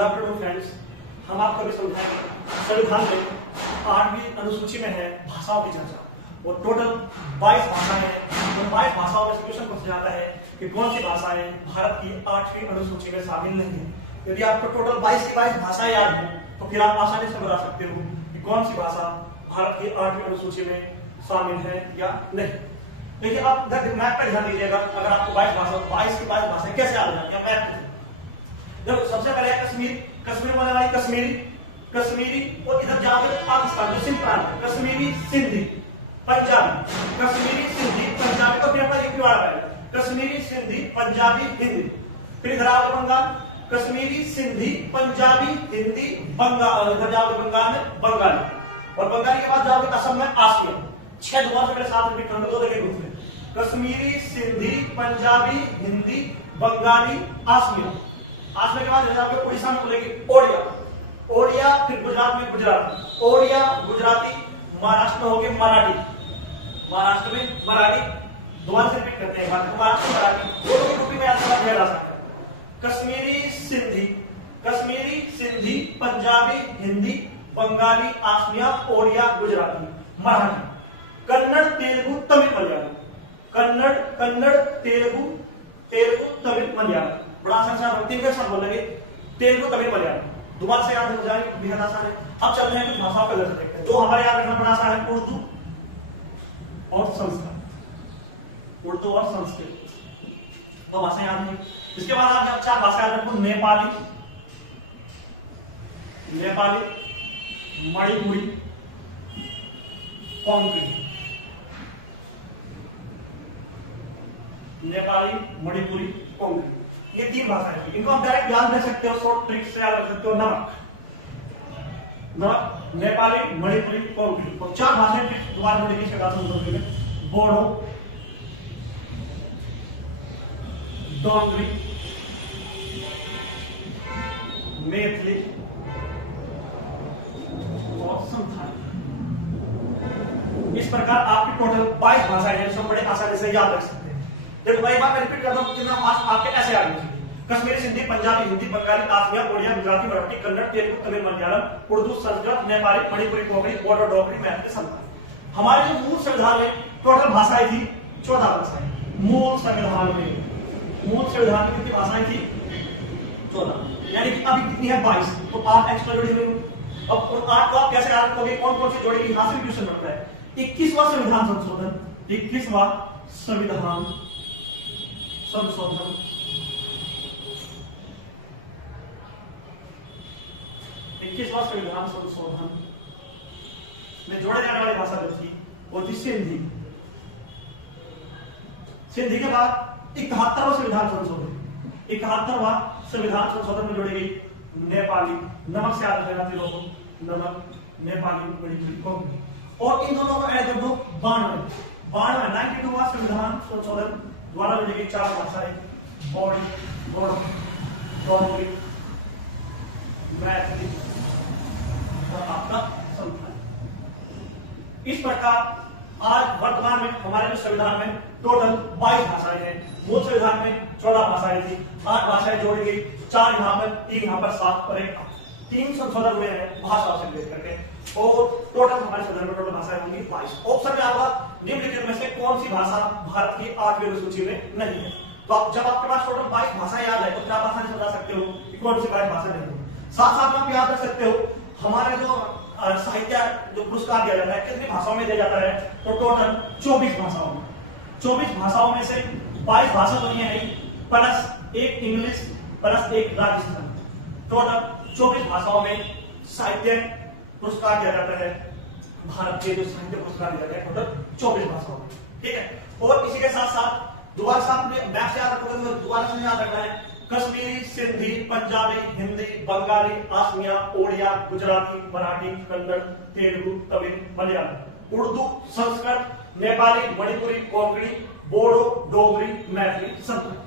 Good afternoon friends. हम आपको अभी समझाएंगे संविधान में 8वीं अनुसूची में है भाषाओं की चर्चा। वो टोटल 22 भाषाएं हैं। उन 22 भाषाओं में क्वेश्चन पूछा जाता है कि कौन सी भाषाएं भारत की 8वीं अनुसूची में शामिल नहीं है। यदि आपको टोटल 22 की 22 भाषाएं याद हो तो फिर आप आसानी से बता सकते हो कि कौन सी भाषा भारत की 8वीं अनुसूची में शामिल है या नहीं। देखिए आप मैप पर ध्यान दीजिएगा। अगर आपको 22 की 22 भाषाएं कैसे याद हो जाती है मैप में। देखो सबसे पहले कश्मीर बोलने वाली कश्मीरी और इधर जाओगे पाकिस्तान जो सिंध प्रांत है कश्मीरी सिंधी पंजाबी कश्मीरी सिंधी पंजाबी तो पेपर एक बार आएगा कश्मीरी सिंधी पंजाबी हिंदी। फिर इधर आओगे बंगाल कश्मीरी सिंधी पंजाबी हिंदी बंगाल। इधर जाओगे बंगाल में बंगाली और बंगाली के बाद जाओगे असम में आसमिया। 6 दुआ से मेरे साथ रिपीट करूंगा दो जगह ग्रुप में कश्मीरी सिंधी पंजाबी हिंदी बंगाली आसमिया। आसमिया के बाद जाओगे उड़ीसा में बोलेगी ओडिया फिर गुजरात में गुजराती ओडिया गुजराती। महाराष्ट्र में होगी महाराष्ट्र में मराठी। दोबारा से रिपीट करते हैं महाराष्ट्र में मराठी दोनों की टोपी में ऐसा दिया जा सकता है। कश्मीरी सिंधी पंजाबी हिंदी बंगाली आसमिया ओडिया गुजराती मराठी। कन्नड़ तेलुगु तमिल मलयालम कन्नड़ तेलुगु तमिल मलयालम। बड़ा आसान तीन के साथ बोलेंगे तेलुगु तमिल मलयालम। दोबारा से याद हो जाएंगे बेहद आसान है। अब चल रहे हैं कुछ भाषाओं के लक्ष्य देखते हैं। दो हमारे याद रखना बड़ा आसान है उर्दू और संस्कृत। तो भाषा याद नहीं। इसके बाद आप 4 भाषा याद रखो नेपाली मणिपुरी कोंकणी। नेपाली मणिपुरी कोंकणी ये 3 भाषाएं हैं। इनको आप डायरेक्ट याद रख सकते हो शॉर्ट ट्रिक से याद रख सकते हो। नमक नेपाली मणिपुरी कोंकणी और 4 भाषाएं दोबारा में देखिए बोडो डोंगरी मैथिली और संथाली। इस प्रकार आपकी टोटल 22 भाषाएं हैं जो बड़े आसानी से याद रख सकते हैं। देखो भाई बात मैं रिपीट करता हूं कितना आपके ऐसे आ गए कश्मीरी सिंधी पंजाबी हिंदी बंगाली आसमिया ओडिया गुजराती मराठी कन्नड़ तेलुगु तमिल मलयालम उर्दू संस्कृत नेपाली मणिपुरी कोंकणी बोडो डोगरी मैथिली संथाली। हमारे जो मूल संविधान में टोटल भाषाएं थी 14 भाषाएं। मूल संविधान में कितनी भाषाएं थी 14 यानी कि अभी कितनी है 22। तो आप एक्स्ट्रा जोड़ी हुई। अब उन 8 को आप कैसे याद रखोगे कौन कौन सी जोड़ेगी यहां से क्वेश्चन बनता है। 21वां संविधान संशोधन 21वां संविधान संशोधन में जोड़े जाने वाली भाषा जो थी वो थी सिंधी के बाद 71वां संविधान संशोधन में जोड़ी गई नेपाली। नमक से याद रखना लोगों नमक नेपाली मणिपुरी कोंकणी और इन दोनों को ऐड कर दो 92वां संविधान संशोधन द्वारा जोड़ी गई 4 भाषाएं बोडो डोगरी मैथिली और आपका संथाली। इस प्रकार आज वर्तमान में हमारे जो संविधान में टोटल 22 भाषाएं हैं। मूल संविधान में 14 भाषाएं थी 8 भाषाएं जोड़ी गई 4 यहाँ पर 3 यहाँ पर 7 और 1 3 संशोधन हुए हैं भाषा से लेकर के और टोटल हमारे संविधान में टोटल भाषाएं होंगी 22। ऑप्शन में आपका निम्नलिखित में से कौन सी भाषा भारत की 8वीं अनुसूची में नहीं है। तो जब आपके पास टोटल 22 भाषा याद है तो क्या आप आसानी से बता सकते हो कि कौन सी 22 भाषा नहीं है। साथ साथ में आप याद रख सकते हो हमारे जो साहित्य जो पुरस्कार दिया जाता है कितनी भाषाओं में दिया जाता है। तो टोटल 24 भाषाओं में से 22 भाषा तो नहीं है plus 1 English plus 1 Rajasthan. Total 24 भाषाओं में साहित्य पुरस्कार दिया जाता है। भारत के जो साहित्य पुरस्कार दिया जाता है टोटल 24 भाषाओं में। ठीक है और इसी के साथ साथ दोबारा से आपने मैप से याद रखोगे तो दोबारा से याद रखना है कश्मीरी सिंधी पंजाबी हिंदी बंगाली आसमिया ओडिया गुजराती मराठी कन्नड़ तेलुगु तमिल मलयालम उर्दू संस्कृत नेपाली मणिपुरी कोंकणी बोडो डोगरी मैथिली संस्कृत।